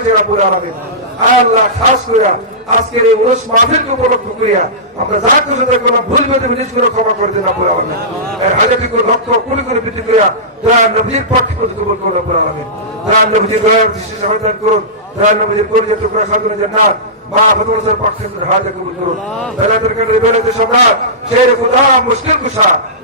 হয়েছে রাবুল আলমিন আল্লাহ, খাস করিয়া আজকের এই উরস মাহফিলকে উপলক্ষ করিয়া আমরা যা কিছু দেখলাম ভুল বেঁধে বিনিশ করে ক্ষমা করে দিন রাবুল আলমিন এর হাজার করে লক্ষ করে মুশকিল কুশা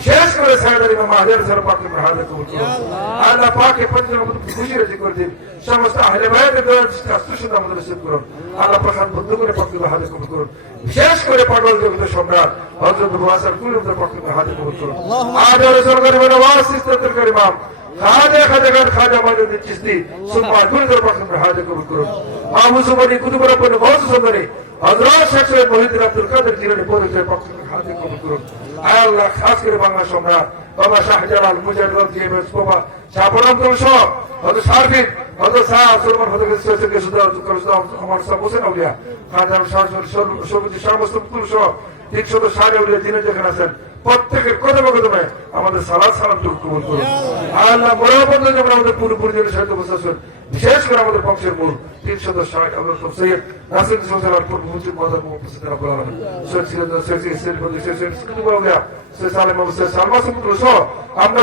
বিশেষ করে সাহেবের ইমাম আহলের সাহেব পাকে কবুল করুন আল্লাহ পাকে পঞ্চম খুশি রাজি করে দিন সমস্ত আহলে ভাইয়ের দোয়া আস্তুষণ আমাদের রসুল করুন আল্লাহ প্রসাদ বন্ধু করে পাকে হাজার কবুল করুন বিশেষ করে পাগল জগত সম্রাট হজরত মুহাসার কুলুদের পাকে হাজার কবুল করুন আদর সরকারি মানে ওয়াসিস তত্ত্বের ইমাম খাজা খাজা খান খাজা মাদুদ চিস্তি সুপার গুরুদের পাকে হাজার কবুল করুন আবু সুবনি শেখ সৈয়দ মহিউদ্দিন আব্দুল কাদের পরিচয় পক্ষে হাতে কবুল করুন আয় আল্লাহ খাস করে বাংলা সম্রাট বাবা শাহজালাল শাহ সুলমান সৈয়দ সুদা আমার সব হোসেন আউলিয়া খাজা শাহ যেখানে আছেন প্রত্যেকের কদমে কদমে আমাদের সালাদ সালাম টুকু কবুল করুন। আল্লাহ মরণবন্ধ যেমন আমাদের পূর্বপুরি জন্য সাহিত্য বসেছেন বিশেষ করে আমাদের বংশের মূল ষাট আমরা সব সৈয়দ নাসির সোসালার পূর্বপুরি মজার উপস্থিত রাখব সৈয়দ সিরাজ সৈয়দ বন্ধু সৈয়দ সৈয়দ সালেম সৈয়দ সালমা সহ আমরা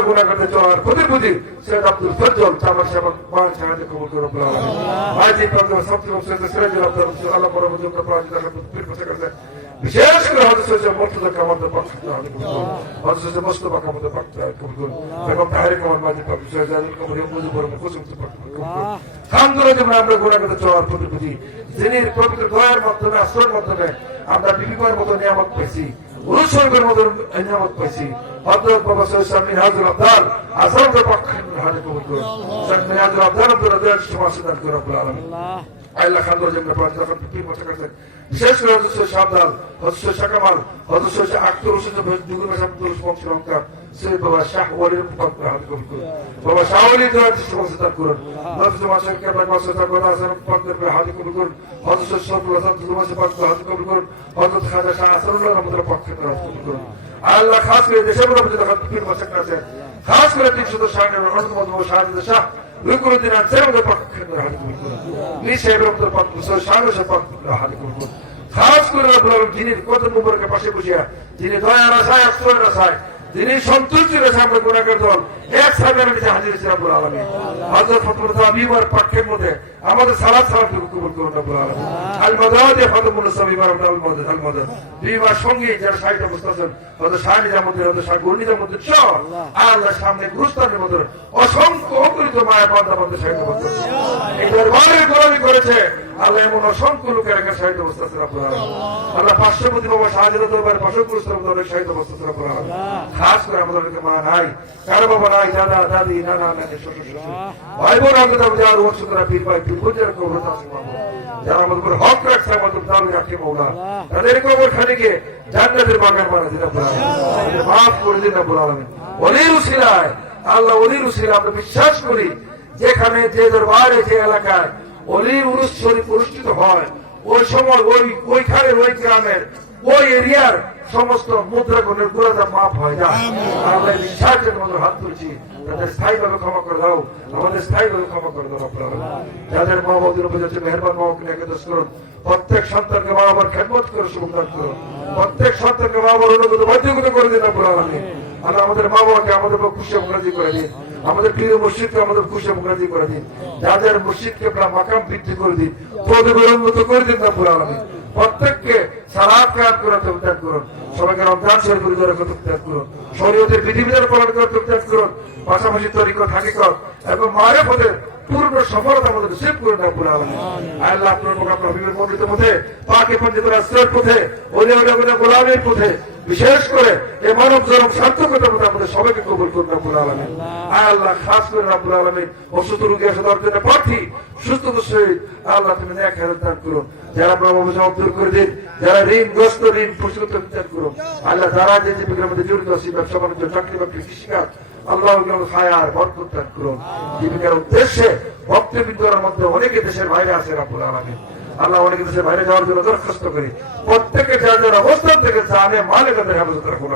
চলার ক্ষতির প্রতি সৈয়দ আব্দুল ফজল চামার সাহেব কবুল বলা আজ এই সবচেয়ে সৈয়দ আব্দুল আল্লাহ পরবর্তী প্রাণী দেখা করতে বিশেষ করে হজরত মুর্তজা কামালদের পক্ষ থেকে হাতে কবুল করুন হজরত মোস্তফা কামালদের পক্ষ থেকে কবুল করুন বেগম তাহারি কামাল মাঝি পক্ষ সৈয়দ জালিল কামাল মুজিব বরম কুসুম পক্ষ থেকে কবুল করুন খানদুরা যেমন আমরা গোড়া করে চলার প্রতিপতি যিনি পবিত্র দয়ার মাধ্যমে আশ্রয়ের মাধ্যমে আমরা বিবিবার মতো নিয়ামত পেয়েছি অনুসর্গের মতো নিয়ামত পেয়েছি হজরত বাবা সৈয়দ শাহ মিনহাজুল আব্দাল আসামদের পক্ষ থেকে হাতে কবুল করুন শাহ মিনহাজুল আব্দাল আব্দুল রাজাক সমাজ সিদ্ধান্ত করে রব্বুল আলামিন আল্লাহ খান রাজেন ব্যাপার যখন পীর মশা করতেন বিশেষ করে হজরত সাবধান হজরত শাকামাল হজরত আক্তর হোসেন দুগুন আব্দুল বংশ রংকার সৈয়দ বাবা শাহ ওয়ালির হাত করুন। বাবা শাহ ওয়ালি দোয়া সমাজদার করুন। হজরত মাসের কেবলা মাসের তাকওয়া হাসান পক্ষ হাত কবুল করুন। হজরত সরফুল হাসান দুমাসে হাত কবুল করুন। হজরত খাজা শাহ আসরুল্লাহ রহমতুল্লাহ পক্ষ হাত কবুল করুন। আল্লাহ খাস করে দেশের মধ্যে খাস করে তিনশো ষাটের অন্যতম শাহিদ শাহ কবুল করুন নিজ সাহেবের আমাদের পক্ষ সাহেবের পক্ষ হাত কবুল করুন খাস করে আলামিন যিনি কত মুবারকের পাশে বসিয়া, যিনি দয়া রাসায় আশ্রয় রাসায় যিনি সন্তুষ্টি রাসায় আমরা গুণাকার দল এক হাজির হয়েছি রব্বুল পক্ষের মধ্যে আমাদের সালাত সালাত কবুল করুন রব্বুল আলামিন। আল মাদাদ ফাতেমা সাবিবার আল মাদাদ আল মাদাদ বিবার সঙ্গে যারা সাহিত্য মুস্তাসন হযরত শাহ নিজামুদ্দিন হযরত শাহ গুল নিজামুদ্দিন সহ আল্লাহ। সামনে গুরুস্থানের মধ্যে অসংখ্য অপরিত মায়া বান্দা বান্দা সাহিত্য বস্তু এই দরবারের গোলামি করেছে। আল্লাহ এমন অসংখ্য লোকের একটা সাহিত্য অবস্থা ছিল আল্লাহ। বাবা শাহজাদ সাহিত্য অবস্থা খাস করে আমাদের মা নাই। কারও বাবা বিশ্বাস করি, যেখানে যে দরবারে, যে এলাকায় অলির উরুস অনুষ্ঠিত হয়, ওই সময় ওই ওইখানে ওই গ্রামের, ওই এরিয়ার সমস্ত মুদ্রা গুণের গুণাটা মাপ হয়ে যায় আমরা বিশ্বাস আমাদের হাত তুলছি। তাদের স্থায়ীভাবে ক্ষমা করে দাও। আমাদের স্থায়ীভাবে ক্ষমা করে দাও আপনারা যাদের মা বাবুদের উপর যাচ্ছে মেহরবান মা বাবুকে একাদশ করুন। প্রত্যেক সন্তানকে মা বাবার খেদমত করে সুবিধান করুন। প্রত্যেক সন্তানকে মা বাবার অনুগত বাধ্যগত করে দিন আপনারা আল্লাহ আমাদের মা বাবাকে আমাদের খুশি মুখার্জি করে দিন। আমাদের প্রিয় মসজিদকে আমাদের খুশি মুখার্জি করে দিন। যাদের মসজিদকে আপনার মাকাম বৃদ্ধি করে দিন পদবের উন্নত করে দিন আলমী প্রত্যেককে সালাদ কায়াম করে তৌত্যাগ করুন। সবাইকে রমজান শরীফ শরীর পরিবারে তৌত্যাগ করুন। শরীয়তের বিধিবিধান পালন করে তৌত্যাগ করুন। পাশাপাশি তরিকত হাকিকত এবং মারেফতের পূর্ণ সফলতা আমাদের সেভ আল্লাহ আপনার পাকে রাষ্ট্রের পথে ওলে ওলে গোলামের পথে বিশেষ করে এই মানব জনম সার্থকতার মধ্যে আমাদের সবাইকে কবুল করুন রাবুল আলমী আল্লাহ। খাস করে রাবুল আলমী অসুস্থ রোগী আসে দরকার প্রার্থী সুস্থতার সহিত আল্লাহ তুমি এক হাজার দান করুন। যারা প্রভাব দূর করে দিন যারা ঋণগ্রস্ত ঋণ পরিশোধ বিচার করুন। আল্লাহ যারা যে জীবিকার মধ্যে জড়িত আছে ব্যবসা বাণিজ্য চাকরি বাকরি কৃষিকাজ আল্লাহ খায়ার বরকত দান করুন। জীবিকার উদ্দেশ্যে ভক্তবৃন্দর মধ্যে অনেকে দেশের বাইরে আছে রাবুল আলমী আল্লাহ অনেক দেশে বাইরে যাওয়ার জন্য দরখাস্ত করি। প্রত্যেকে যার যার অবস্থান থেকে জানে মালে হেফাজত রাখুন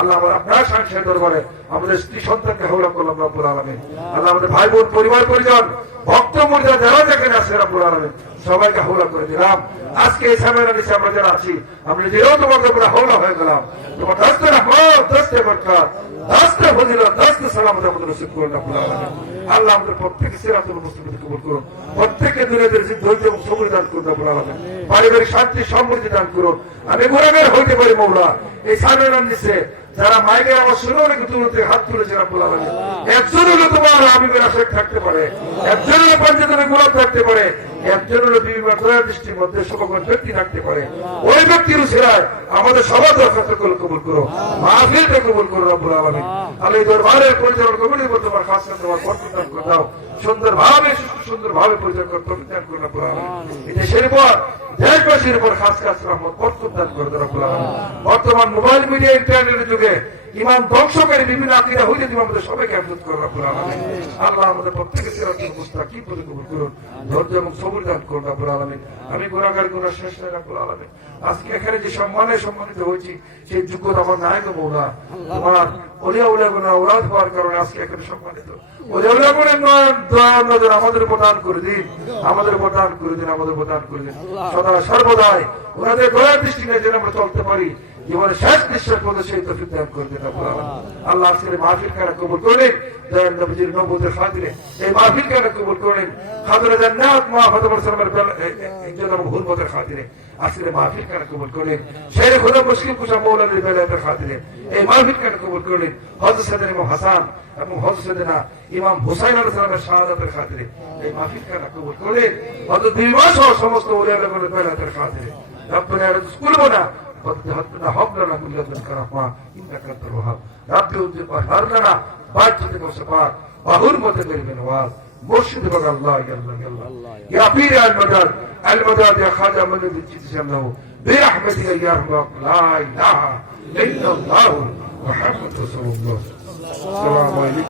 আল্লাহ আপনার সাংসের দরবারে, আমাদের স্ত্রী সন্তানকে হাওলা করলাম রব্বুল আলমী আল্লাহ আমাদের ভাই বোন, পরিবার, পরিজন ভক্ত মর্যাদা যারা যেখানে আছে রাবুল আলমী সবাইকে হাওলা করে দিলাম। আজকে এই সামনে নিচে আমরা যারা আছি, আমরা নিজেরাও তোমাকে উপরে হাওলা হয়ে গেলাম তোমার সালামত আমাদের করুন রাব্বুল আল্লাহ আমাদের প্রত্যেকে কবুল করুন প্রত্যেকে দুনিয়াদের যে ধৈর্য এবং দান করুন রাব্বুল পারিবারিক শান্তি, সমৃদ্ধি দান করুন। আমি গুণাগার হইতে পারি, মৌলা। এই সামনের নিচে যারা মাইকের আমার শুনে অনেক দূর থেকে হাত তুলেছে রাব্বুল আলামিন। একজন হলো তোমার আমিবের আশেক থাকতে পারে একজন হলো পঞ্চায়েতের গোলাপ থাকতে পারে একজন হলো বিভিন্ন দৃষ্টির মধ্যে সকল ব্যক্তি থাকতে পারে। ওই ব্যক্তির উচিরায় আমাদের সবার দরখাস্ত কবুল করো মাহফিলকে কবুল করো রব্বুল আলামিন। আল্লাহ দরবারের পরিচালনা কমিটির মধ্যে তোমার খাস তোমার বরকত করে দাও। সুন্দর ভাবে সুন্দর ভাবে পরিচালনা করে, তৌফিক দান করে রব্বুল আলামিন। এই দেশের উপর দেশবাসীর উপর খাস খাস রহমত বরকত দান করে বর্তমান মোবাইল মিডিয়া ইন্টারনেটের যুগে ইমান ধ্বংসকারী বিভিন্ন আকিরা হইলে তুমি আমাদের সবাইকে হেফাজত করো রব্বুল আলামিন। আল্লাহ আমাদের প্রত্যেকের সিরাতুল মুস্তাকিম করে কবুল করুন ধৈর্য এবং সবুর দান করুন রব্বুল আলামিন। আমি গুনাহগার গুনাহ শেষ নাই রব্বুল আলামিন। আজকে এখানে যে সম্মানে সম্মানিত হয়েছি সেই যোগ্যতা আমার নাই গো মৌলা। তোমার অলিয়া উলিয়া গুনাহ ঔলাদ হওয়ার কারণে আজকে এখানে সম্মানিত। অলিয়া উলিয়া গুণের নয়ন দয়া নজর আমাদের উপর দান করে দিন। আমাদের উপর দান করে দিন আমাদের উপর দান করে দিন। সদা সর্বদাই ওনাদের দয়ার দৃষ্টি নিয়ে যেন আমরা চলতে পারি। জীবনে শেষ নিঃশ্বাস পর্যন্ত সেই তফিক দান করে দিন রব্বুল আলামিন। আল্লাহ আজকের মাহফিল কারা কবুল করলেন। দয়াল নবীজির নবুদের খাতিরে এই মাহফিল কারা কবুল করলেন। খাতিরে জান্নাত মা ফাতেমা একজন হুরমতের খাতিরে আজকের মাহফিল কারা কবুল করলেন। শের খোদা মুশকিল কুশা মৌলানির বেলায়েতের খাতিরে এই মাহফিল কবুল করলেন। ইমাম হাসান এবং ইমাম হুসাইন আলাইহিস সালামের শাহাদাতের এই মাহফিল কবুল করলেন। সমস্ত رب حبنا حب لنا من لدنك رحمة إنك أنت الوهاب. رب يوزق وأشهر لنا. باكتك وصفات وحرمة للمنوال مرشد بقى الله. يلا يلا. يا بير المدار المدار يا خادع من الجد سمنه برحمتك يا رب لا إله إلا الله محمد رسول الله. السلام عليكم.